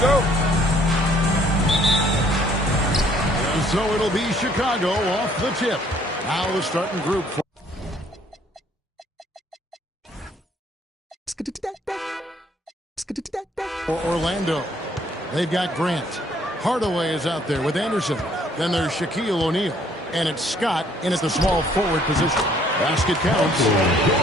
go. So it'll be Chicago off the tip. Now the starting group for Orlando. They've got Grant. Hardaway is out there with Anderson. Then there's Shaquille O'Neal. And it's Scott in at the small forward position. Basket counts.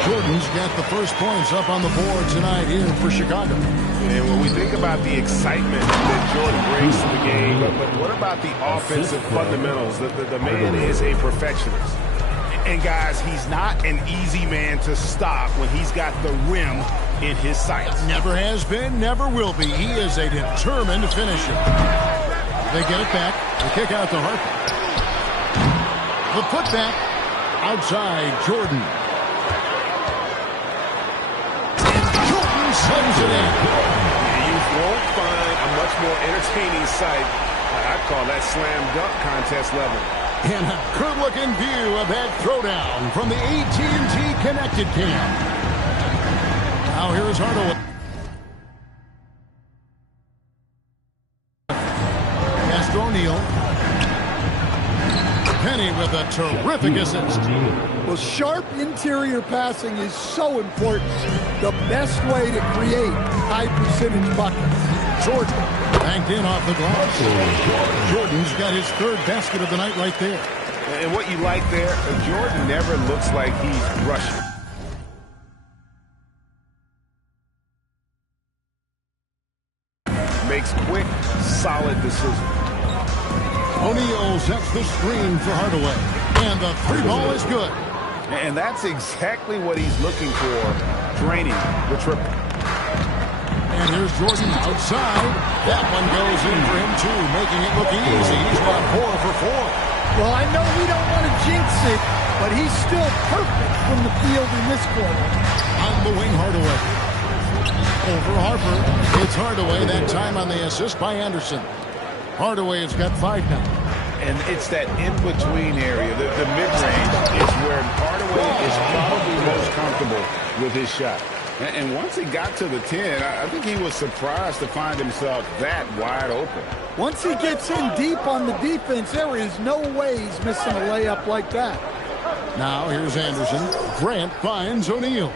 Jordan's got the first points up on the board tonight here for Chicago. And when we think about the excitement that Jordan brings to the game, but what about the offensive fundamentals? The man is a perfectionist. And, guys, he's not an easy man to stop when he's got the rim in his sights. Never has been, never will be. He is a determined finisher. They get it back. They kick out to Harper. The putback outside Jordan. And Jordan slams it in. You won't find a much more entertaining sight. I'd call that slam dunk contest level. And a good-looking view of that throwdown from the AT&T Connected Cam. Now here's Hardaway. Castro O'Neal. Penny with a terrific assist. Well, sharp interior passing is so important. The best way to create high-percentage buckets. Jordan banked in off the glass. Jordan's got his third basket of the night right there. And what you like there, Jordan never looks like he's rushing. Makes quick, solid decisions. O'Neal sets the screen for Hardaway. And the three ball is good. And that's exactly what he's looking for, draining the triple. And here's Jordan outside. That one goes in for him, too, making it look easy. He's got 4 for 4. Well, I know we don't want to jinx it, but he's still perfect from the field in this quarter. On the wing, Hardaway. Over Harper. It's Hardaway, that time on the assist by Anderson. Hardaway has got 5 now. And it's that in-between area, the mid-range, is where Hardaway is probably most comfortable with his shot. And once he got to the 10, I think he was surprised to find himself that wide open. Once he gets in deep on the defense, there is no way he's missing a layup like that. Now here's Anderson. Grant finds O'Neal.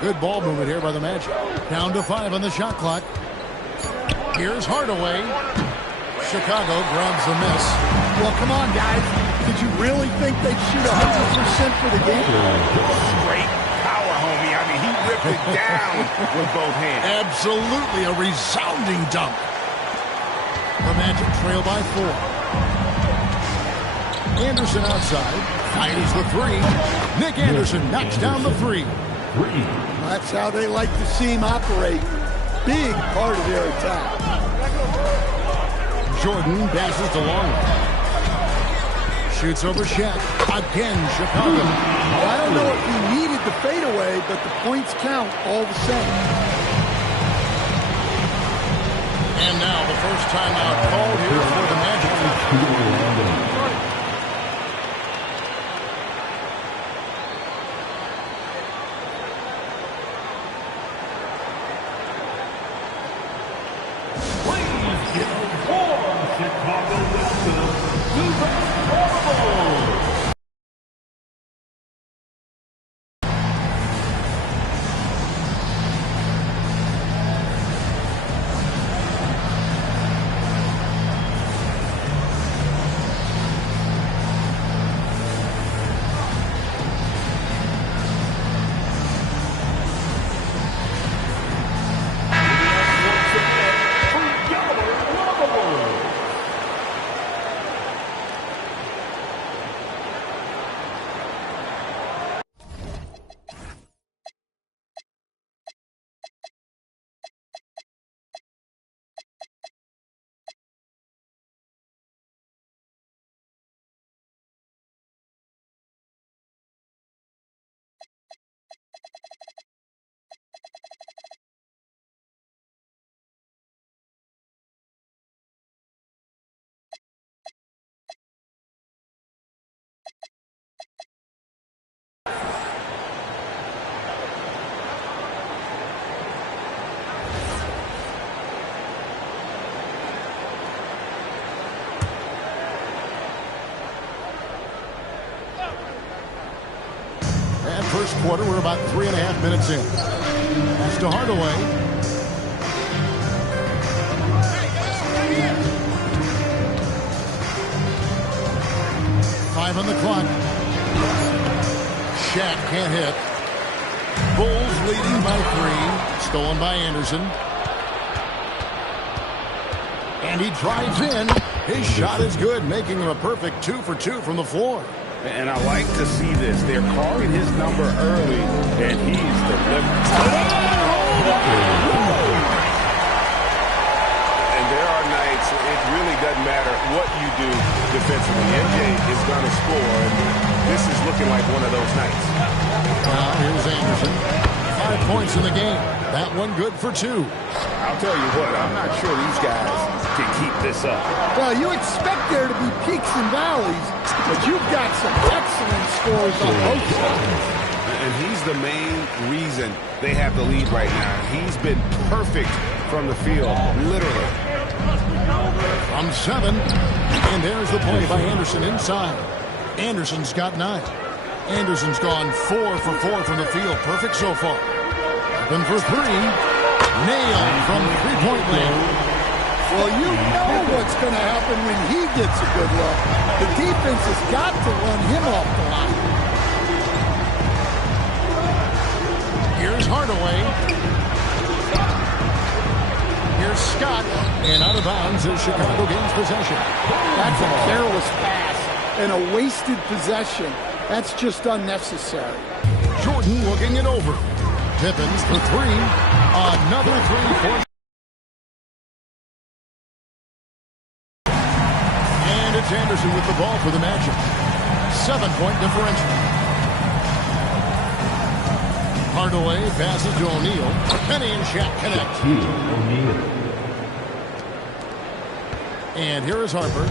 Good ball movement here by the Magic. Down to 5 on the shot clock. Here's Hardaway. Chicago grabs the miss. Well, come on, guys. Did you really think they'd shoot 100% for the game? Great power, homie. I mean, he ripped it down with both hands. Absolutely a resounding dunk. The Magic trail by 4. Anderson outside. Fires the 3. Nick Anderson knocks down the 3. That's how they like to see him operate. Big part of their attack. Jordan passes to Longley. Shoots over Shaq. Again, Chicago. Well, I don't know if he needed the fadeaway, but the points count all the same. And now the first timeout called here for the Magic. first quarter. We're about 3.5 minutes in. Pass to Hardaway. Five on the clock. Shaq can't hit. Bulls leading by 3. Stolen by Anderson. And he drives in. His shot is good, making him a perfect 2 for 2 from the floor. And I like to see this. They're calling his number early, and he's delivered. And there are nights it really doesn't matter what you do defensively. MJ is going to score, and this is looking like one of those nights. Now here's Anderson. 5 points in the game. That one good for 2. I'll tell you what, I'm not sure these guys can keep this up. Well, you expect there to be peaks and valleys, but you've got some excellent scores on both sides. And he's the main reason they have the lead right now. He's been perfect from the field, literally. From 7. And there's the play by Anderson inside. Anderson's got 9. Anderson's gone 4 for 4 from the field. Perfect so far. Open for 3. Nailed from 3-point land. Well, you know what's going to happen when he gets a good look. The defense has got to run him off the line. Here's Hardaway. Here's Scott. And out of bounds as Chicago gains possession. That's a careless pass and a wasted possession. That's just unnecessary. Jordan looking it over. Pippins for 3. Another 3 for. And it's Anderson with the ball for the Magic. 7-point differential. Hardaway passes to O'Neal. Penny and Shaq connect. And here is Harper.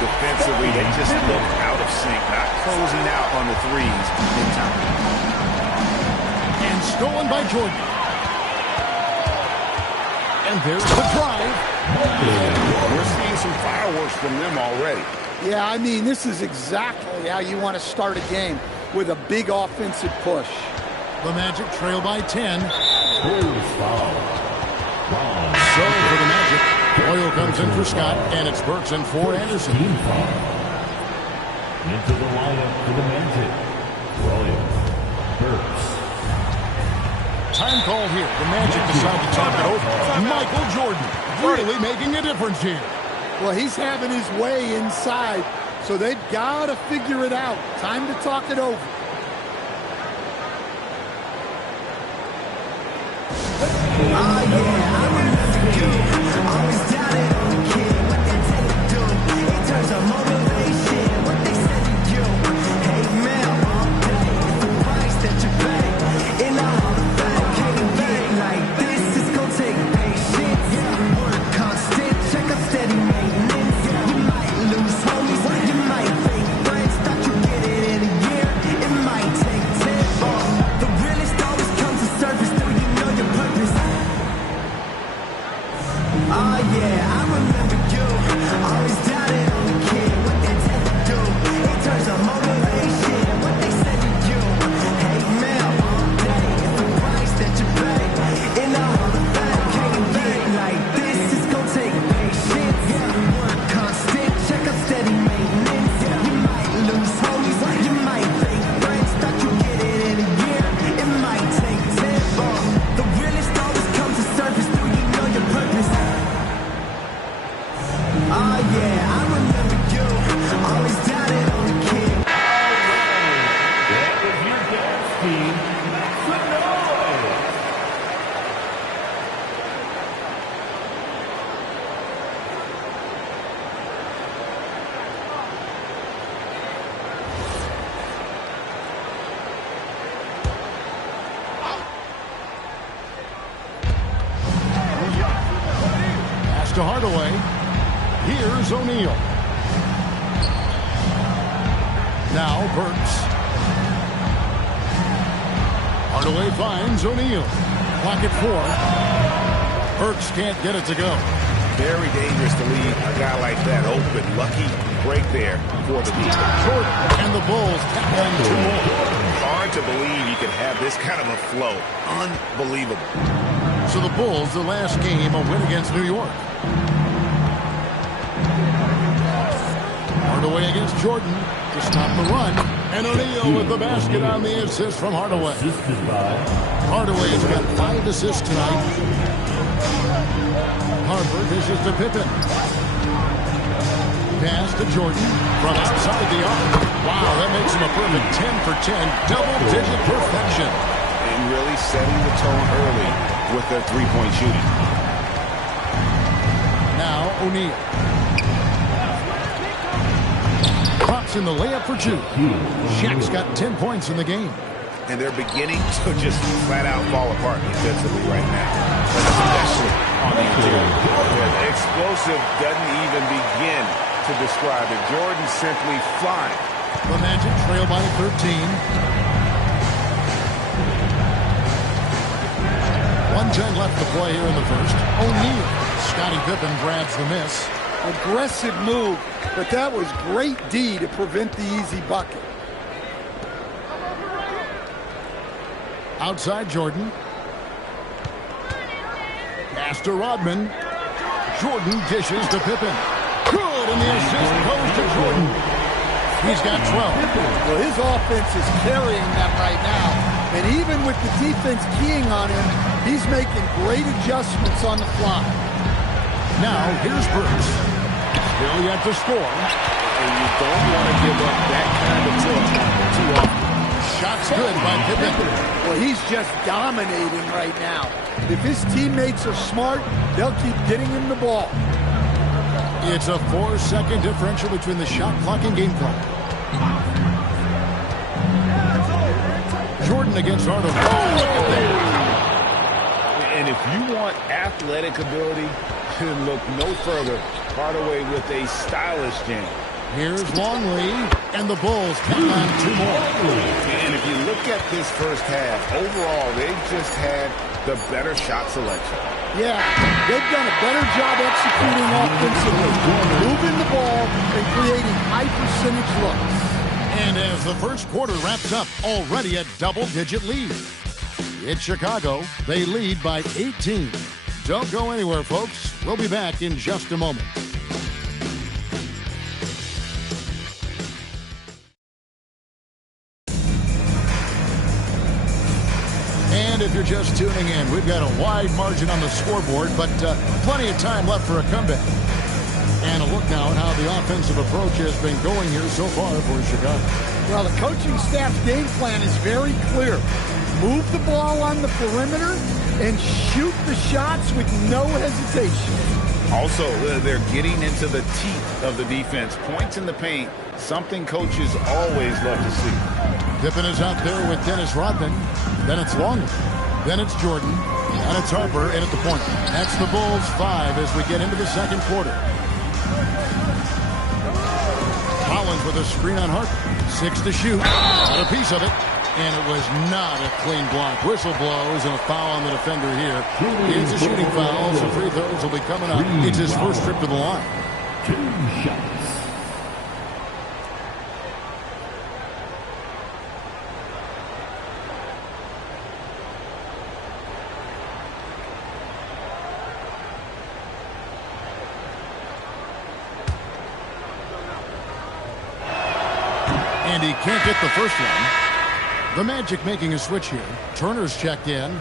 Defensively, they just look out of sync, not closing out on the threes in time. And stolen by Jordan. And there's the drive. We're seeing some fireworks from them already. Yeah, I mean, this is exactly how you want to start a game, with a big offensive push. The Magic trail by 10. So for the Magic, Boyle comes in for Scott, and it's Burks and for Anderson. Into the lineup for the Magic, Williams, Burks. Time called here. The Magic decide to talk it over. Michael Jordan really making a difference here. Well, he's having his way inside, so they've got to figure it out. Time to talk it over. To Hardaway. Here's O'Neal. Now Burks. Hardaway finds O'Neal. Clock at 4. Burks can't get it to go. Very dangerous to leave a guy like that open. Lucky break there for the defense. Jordan and the Bulls tap on 2 more. Hard to believe you can have this kind of a flow. Unbelievable. So the Bulls, the last game, a win against New York. Hardaway against Jordan to stop the run. And O'Neal with the basket on the assist from Hardaway. Hardaway has got 5 assists tonight. Harper dishes to Pippen. Pass to Jordan from outside the arc. Wow, that makes him a perfect 10 for 10. Double-digit perfection. And really setting the tone early with their three-point shooting. Now O'Neal. Pops in the layup for 2. Shaq's got 10 points in the game. And they're beginning to just flat-out fall apart defensively right now. Especially on the interior. The explosive doesn't even begin to describe it. Jordan simply flying. The Magic trail by 13. 1:10 left to play here in the first. O'Neal. Scottie Pippen grabs the miss. Aggressive move, but that was great D to prevent the easy bucket. Outside Jordan. Pass to Rodman. Jordan dishes to Pippen. Good, and the assist goes to Jordan. He's got 12. Well, his offense is carrying them right now. And even with the defense keying on him, he's making great adjustments on the fly. Now, here's Brooks. Still yet to score. And you don't want to give up that kind of look too often. Shot's good by Pippen. Well, he's just dominating right now. If his teammates are smart, they'll keep getting him the ball. It's a 4-second differential between the shot clock and game clock. Jordan against Hardaway. Oh, look at that. And if you want athletic ability, look no further. Hardaway with a stylish game. Here's Longley, and the Bulls tack on 2 more. And if you look at this first half, overall, they've just had the better shot selection. Yeah, they've done a better job executing offensively, moving the ball and creating high-percentage looks. And as the first quarter wraps up, already a double-digit lead. It's Chicago. They lead by 18. Don't go anywhere, folks. We'll be back in just a moment. And if you're just tuning in, we've got a wide margin on the scoreboard, but plenty of time left for a comeback. And a look now at how the offensive approach has been going here so far for Chicago. Well, the coaching staff's game plan is very clear. Move the ball on the perimeter and shoot the shots with no hesitation. Also, they're getting into the teeth of the defense. Points in the paint, something coaches always love to see. Pippen is out there with Dennis Rodman. Then it's Longley. Then it's Jordan. And it's Harper in at the point. That's the Bulls 5 as we get into the second quarter. Collins with a screen on Harper. 6 to shoot. Got a piece of it. And it was not a clean block. Whistle blows and a foul on the defender here. It's a shooting foul, so free throws will be coming up. It's his first trip to the line. 2 shots. And he can't get the first one. The Magic making a switch here. Turner's checked in.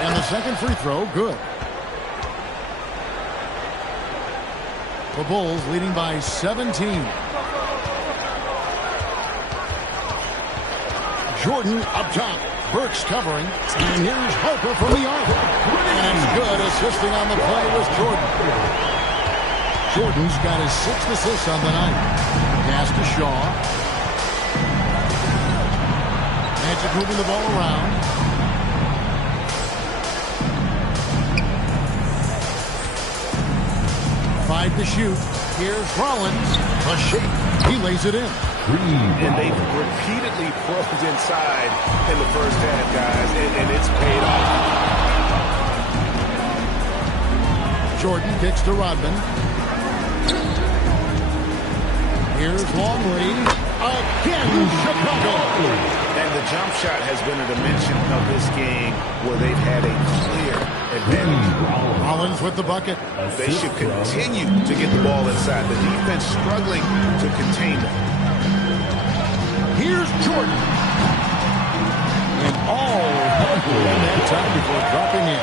And the second free throw, good. The Bulls leading by 17. Jordan up top. Burks covering. And here's Harper from the arc. And it's good. Assisting on the play was Jordan. Jordan's got his 6th assist on the night. Pass to Shaw. Magic moving the ball around. Inside to shoot. Here's Rollins. A shake. He lays it in. And they've repeatedly probed inside in the first half, guys, and it's paid off. Jordan kicks to Rodman. Here's Longley. Again, Chicago. And the jump shot has been a dimension of this game where they've had a clear advantage. Rollins with the bucket. They should continue to get the ball inside. The defense struggling to contain them. Here's Jordan. And all in that time before dropping in.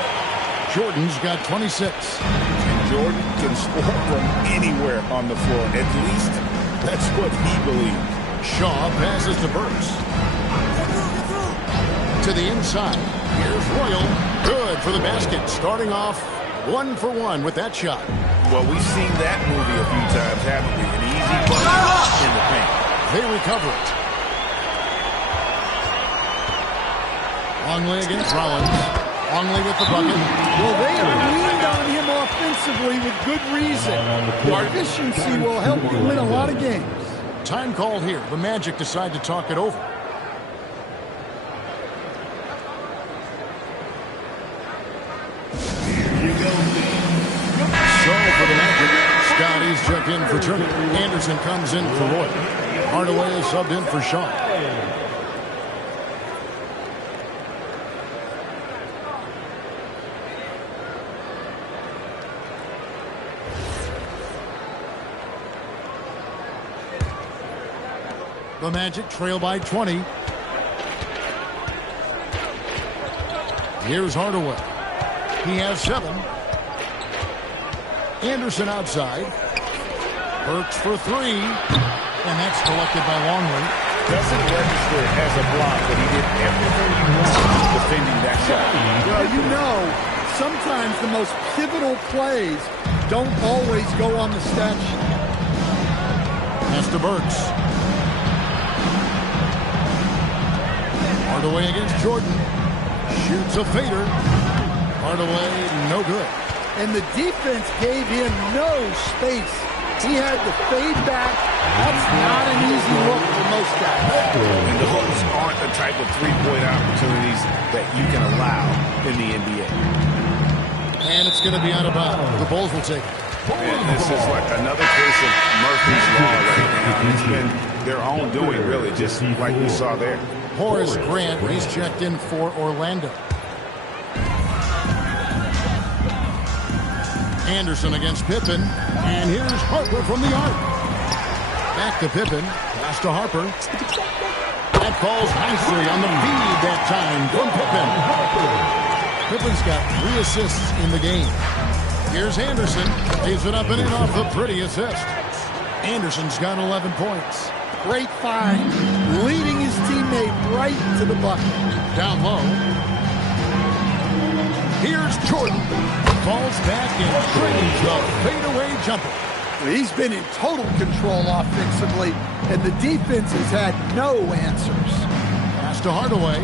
Jordan's got 26. And Jordan can score from anywhere on the floor. At least that's what he believes. Shaw passes to Burks. To the inside. Here's Royal. Good for the basket. Starting off 1 for 1 with that shot. Well, we've seen that movie a few times, haven't we? An easy bucket in the paint. They recover it. Longley against Rollins. Longley with the bucket. Well, they have leaned on him offensively with good reason. The efficiency will help you win a lot of games. Time called here. The Magic decide to talk it over. So for the Magic, Scotty's checked in for Turner. Anderson comes in for Roy. Hardaway is subbed in for Shaw. The Magic trail by 20. Here's Hardaway. He has 7. Anderson outside. Burks for 3. And that's collected by Longley. Doesn't register as a block, but he did everything he wanted defending that shot. Well, you know, sometimes the most pivotal plays don't always go on the stat sheet. Pass to Burks. Hardaway against Jordan. Shoots a fader. Hardaway, no good. And the defense gave him no space. He had to fade back. That's not an easy look for most guys. And those aren't the type of three-point opportunities that you can allow in the NBA. And it's going to be out of bounds. The Bulls will take it. And this is like another case of Murphy's Law right now. It's been their own doing, really, just like we saw there. Horace Grant, he's checked in for Orlando. Anderson against Pippen. And here's Harper from the arc. Back to Pippen. Pass to Harper. That falls nicely on the feed that time from Pippen. Pippen's got 3 assists in the game. Here's Anderson. Leaves it up and in off the pretty assist. Anderson's got 11 points. Great find. Leading his teammate right to the bucket. Down low. Here's Jordan. Falls back and drains the fadeaway jumper. He's been in total control offensively, and the defense has had no answers. Pass to Hardaway.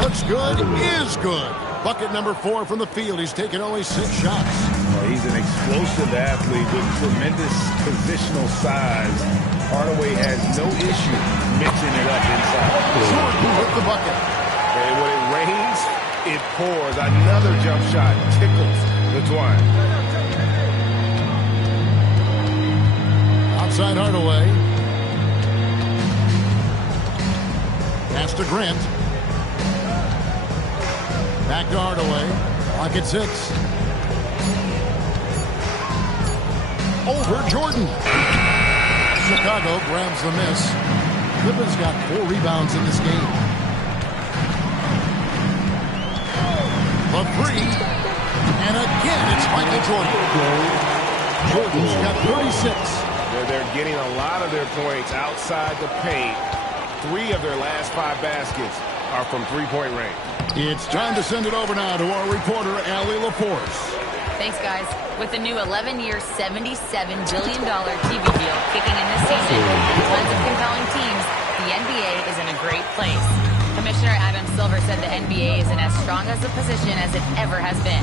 Looks good, is good. Bucket number 4 from the field. He's taken only 6 shots. Well, he's an explosive athlete with tremendous positional size. Hardaway has no issue mixing it up inside. Jordan with the bucket. And when it rains, it pours. Another jump shot tickles the twine. Outside Hardaway. Pass to Grant. Back to Hardaway. Clock at 6. Over Jordan. Chicago grabs the miss. Pippen's got 4 rebounds in this game. The 3. And again, it's Michael Jordan. Jordan's got 36. They're getting a lot of their points outside the paint. 3 of their last 5 baskets are from three-point range. It's time to send it over now to our reporter, Allie LaForce. Thanks, guys. With the new 11-year, $77 billion TV deal kicking in this season and tons of compelling teams, the NBA is in a great place. Commissioner Adam Silver said the NBA is in as strong as a position as it ever has been.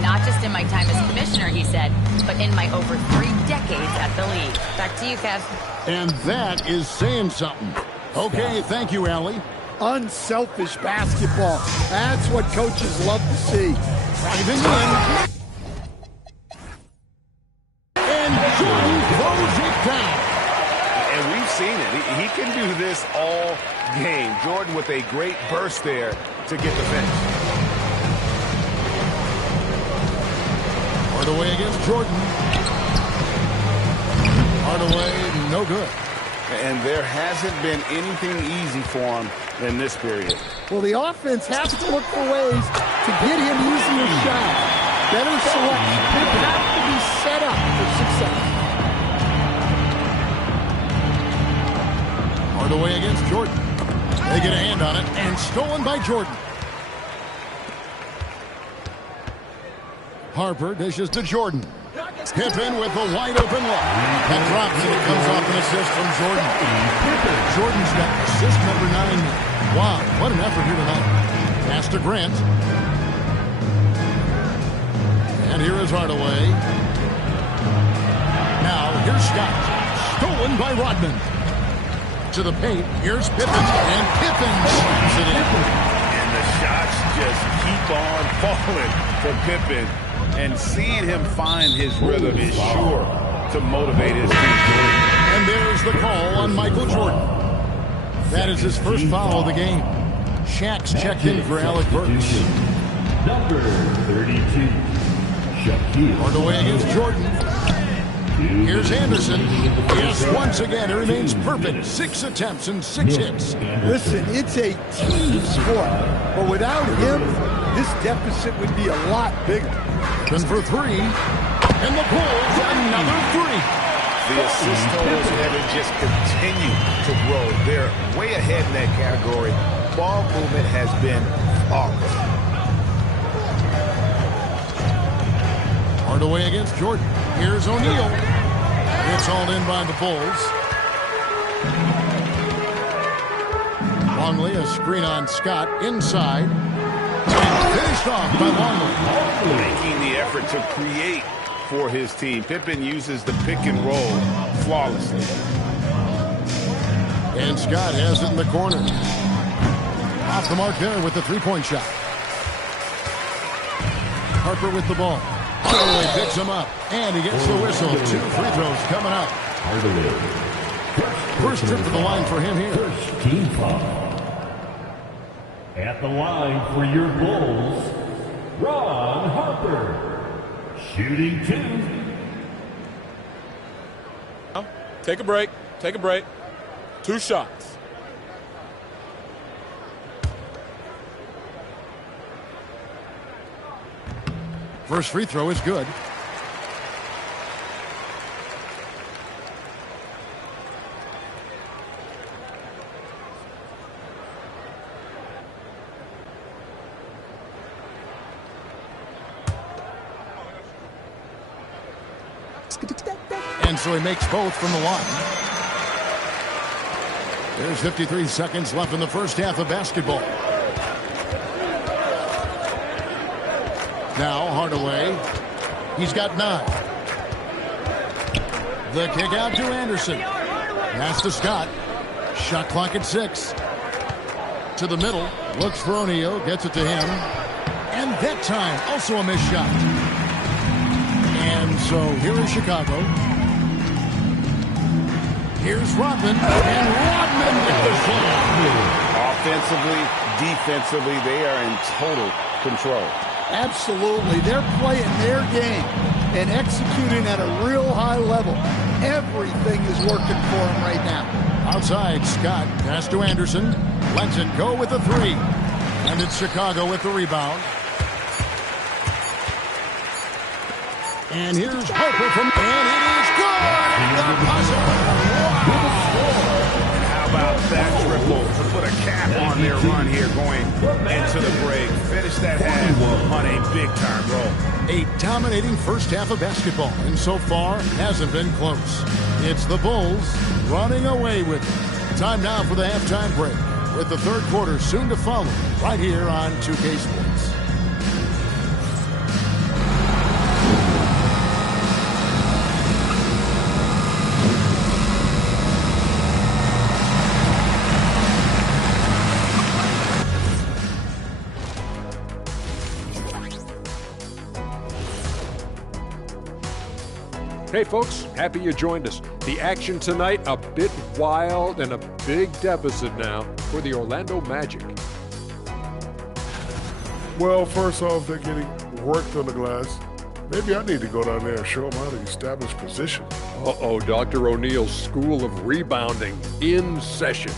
Not just in my time as commissioner, he said, but in my over 3 decades at the league. Back to you, Kev. And that is saying something. Okay, thank you, Allie. Unselfish basketball. That's what coaches love to see. Driving in. And Jordan throws it down. And we've seen it. He can do this all game. Jordan with a great burst there to get the finish. Hardaway against Jordan. Hardaway, no good. And there hasn't been anything easy for him in this period. Well, the offense has to look for ways to get him easier shots. Better selection. They have to be set up for success. Hardaway against Jordan. They get a hand on it, and stolen by Jordan. Harper dishes to Jordan. Pippen with a wide-open look. That drops, and it comes off an assist from Jordan. Jordan's got assist number 9. Wow, what an effort here tonight. Pass to Grant. And here is Hardaway. Now, here's Scott. Stolen by Rodman. To the paint, here's Pippen, and Pippen slams it in. And the shots just keep on falling for Pippen. And seeing him find his rhythm is sure to motivate his team. And there's the call on Michael Jordan. That is his first foul of the game. Shaq's checked in for Alec Burks. Number 32, Shaquille. Hardaway against Jordan. Here's Anderson. Yes, once again, it remains perfect. 6 attempts and 6 hits. Listen, it's a team sport. But without him, this deficit would be a lot bigger. Then for 3. And the Bulls, another 3. The assist totals haven't just continued to grow. They're way ahead in that category. Ball movement has been flawless. Hardaway against Jordan. Here's O'Neal. It's all in by the Bulls. Longley, a screen on Scott inside. And finished off by Longley. Making the effort to create for his team. Pippen uses the pick and roll flawlessly. And Scott has it in the corner. Off the mark there with the three-point shot. Harper with the ball. Hardaway picks him up, and he gets the whistle. 2 free throws coming up. First trip to the line for him here. First team foul. At the line for your Bulls, Ron Harper. Shooting 2. Take a break. Take a break. 2 shots. First free throw is good. And so he makes both from the line. There's 53 seconds left in the first half of basketball. Now Hardaway. He's got 9. The kick out to Anderson. Pass to Scott. Shot clock at 6. To the middle. Looks for O'Neal. Gets it to him. And that time, also a missed shot. And so here is Chicago. Here's Rodman. And Rodman with the shot. Offensively, defensively, they are in total control. Absolutely. They're playing their game and executing at a real high level. Everything is working for them right now. Outside, Scott. Pass to Anderson. Lets it go with the 3. And it's Chicago with the rebound. And here's Harper from... And it is good! The buzzer! And how about that triple to put a cap on their run here going into the break. Finish that half on a big-time roll. A dominating first half of basketball, and so far hasn't been close. It's the Bulls running away with it. Time now for the halftime break, with the third quarter soon to follow, right here on 2K Sports. Hey folks, happy you joined us. The action tonight, a bit wild and a big deficit now for the Orlando Magic. Well, first off, they're getting worked on the glass. Maybe I need to go down there and show them how to establish position. Uh-oh, Dr. O'Neill's School of Rebounding in session.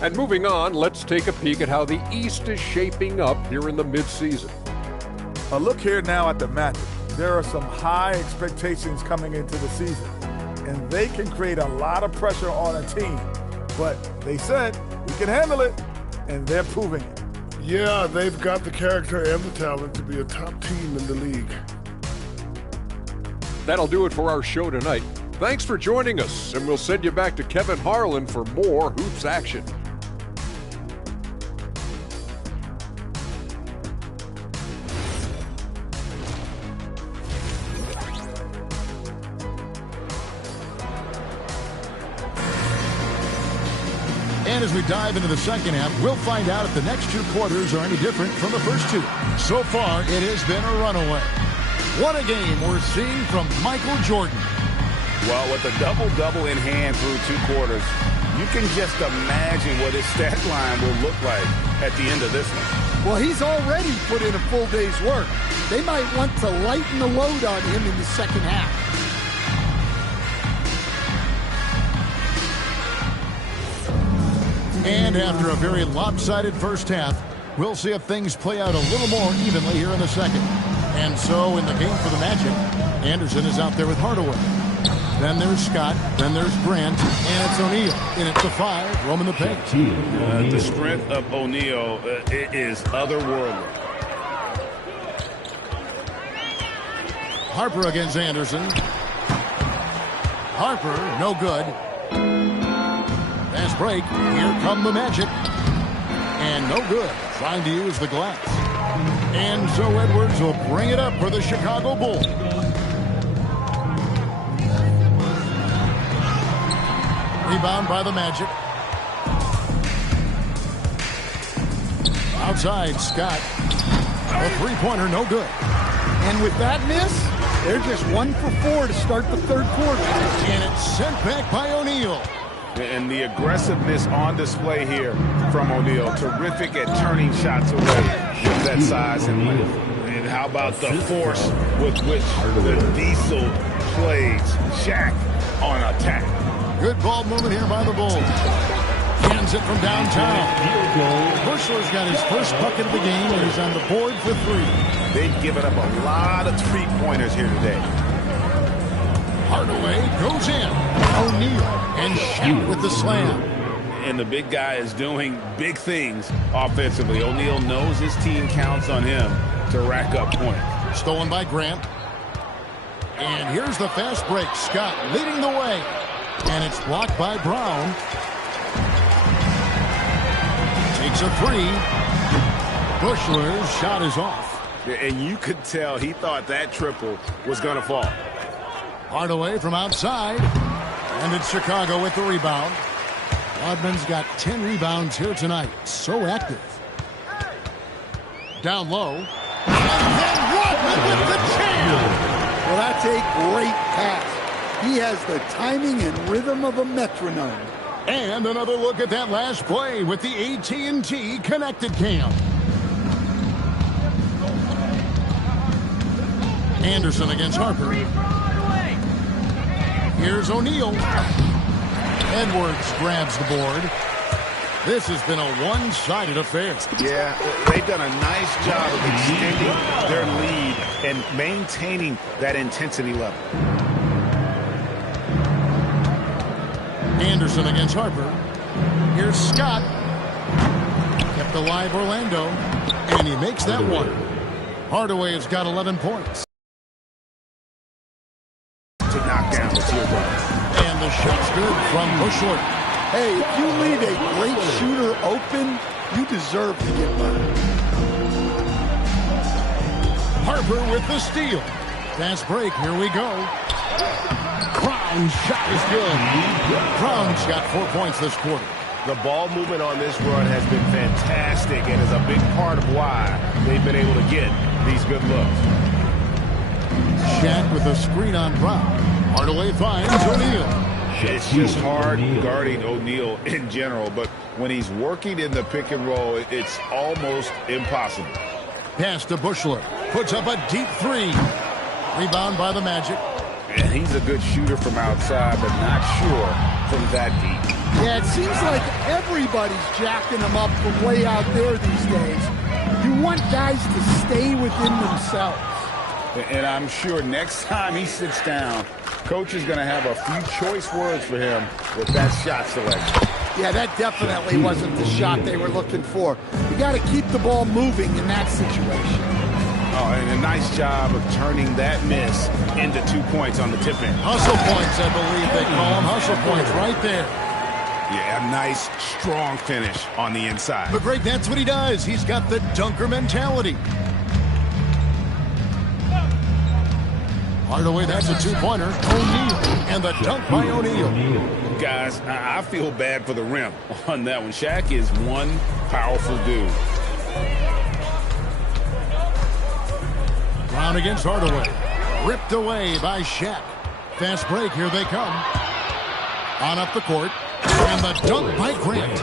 And moving on, let's take a peek at how the East is shaping up here in the midseason. A look here now at the Magic. There are some high expectations coming into the season, and they can create a lot of pressure on a team. But they said, we can handle it, and they're proving it. Yeah, they've got the character and the talent to be a top team in the league. That'll do it for our show tonight. Thanks for joining us, and we'll send you back to Kevin Harlan for more Hoops action. And as we dive into the second half, we'll find out if the next two quarters are any different from the first two. So far, it has been a runaway. What a game we're seeing from Michael Jordan. Well, with a double-double in hand through two quarters, you can just imagine what his stat line will look like at the end of this one. Well, he's already put in a full day's work. They might want to lighten the load on him in the second half. And after a very lopsided first half, we'll see if things play out a little more evenly here in the second. And so in the game for the Magic, Anderson is out there with Hardaway. Then there's Scott, then there's Grant, and it's O'Neal. In at the 5, roaming the paint. The strength of O'Neal is otherworldly. Harper against Anderson. Harper, no good. Fast break. Here come the Magic. And no good. Trying to use the glass. And so Edwards will bring it up for the Chicago Bulls. Rebound by the Magic. Outside, Scott. A three-pointer, no good. And with that miss, they're just 1 for 4 to start the third quarter. And it's sent back by O'Neal. And the aggressiveness on display here from O'Neal. Terrific at turning shots away with that size and length. And how about the force with which the Diesel plays Shaq on attack. Good ball movement here by the Bulls. Hands it from downtown. Bushler's got his first bucket of the game, and he's on the board for 3. They've given up a lot of three-pointers here today. Hardaway goes in. O'Neal and Shaq with the slam. And the big guy is doing big things offensively. O'Neal knows his team counts on him to rack up points. Stolen by Grant. And here's the fast break. Scott leading the way. And it's blocked by Brown. Takes a 3. Bushler's shot is off. And you could tell he thought that triple was going to fall. Hardaway from outside. And it's Chicago with the rebound. Rodman's got 10 rebounds here tonight. So active. Down low. And then Rodman with the jam. Well, that's a great pass. He has the timing and rhythm of a metronome. And another look at that last play with the AT&T Connected Cam. Anderson against Harper. Here's O'Neal. Edwards grabs the board. This has been a one-sided affair. Yeah, they've done a nice job of extending their lead and maintaining that intensity level. Anderson against Harper. Here's Scott. Kept alive Orlando. And he makes that one. Hardaway has got 11 points. To knock down the teardrop. And the shot's good from Bushler. Hey, if you leave a great shooter open, you deserve to get by. Harper with the steal. Fast break, here we go. Brown's shot is good. Brown's got 4 points this quarter. The ball movement on this run has been fantastic and is a big part of why they've been able to get these good looks. Shaq with a screen on Brown. Hardaway finds O'Neal. It's just hard guarding O'Neal in general, but when he's working in the pick and roll, it's almost impossible. Pass to Buechler. Puts up a deep three. Rebound by the Magic. And he's a good shooter from outside, but not sure from that deep. Yeah, it seems like everybody's jacking him up from way out there these days. You want guys to stay within themselves. And I'm sure next time he sits down, Coach is going to have a few choice words for him with that shot selection. Yeah, that definitely wasn't the shot they were looking for. You got to keep the ball moving in that situation. Oh, and a nice job of turning that miss into 2 points on the tip in. Hustle points, I believe they call them. Hustle points right there. Yeah, a nice, strong finish on the inside. But Greg, that's what he does. He's got the dunker mentality. Hardaway, that's a two-pointer. O'Neal, and the dunk by O'Neal. Guys, I feel bad for the rim on that one. Shaq is one powerful dude. Brown against Hardaway. Ripped away by Shaq. Fast break, here they come. On up the court. And the dunk by Grant.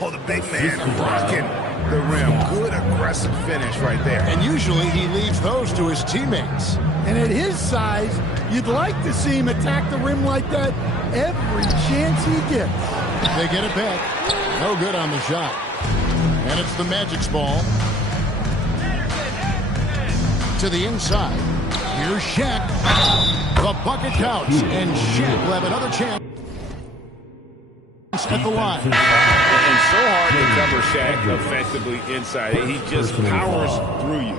Oh, the big man rocking the rim. Good aggressive finish right there. And usually he leaves those to his teammates. And at his size, you'd like to see him attack the rim like that every chance he gets. They get it back. No good on the shot. And it's the Magic's ball. To the inside. Here's Shaq. The bucket counts. And Shaq will have another chance at the line. And so hard to cover Shaq effectively inside. He just powers through you.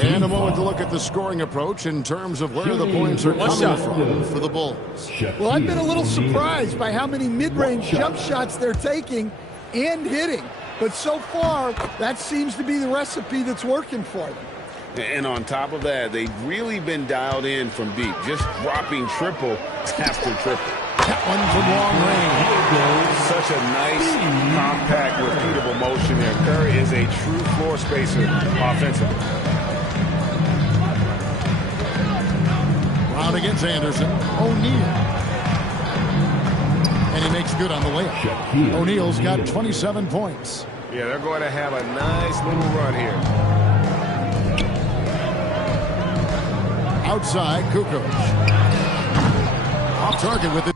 And a moment to look at the scoring approach in terms of where the points are coming from for the Bulls. Well, I've been a little surprised by how many mid-range jump shots they're taking and hitting. But so far, that seems to be the recipe that's working for them. And on top of that, they've really been dialed in from deep, just dropping triple after triple. That one from long range. Such a nice, compact, repeatable motion there. Curry is a true floor spacer offensively. Brown against Anderson. O'Neal. And he makes good on the layup. O'Neal's got 27 points. Yeah, they're going to have a nice little run here. Outside, Kukoc. Off target with it.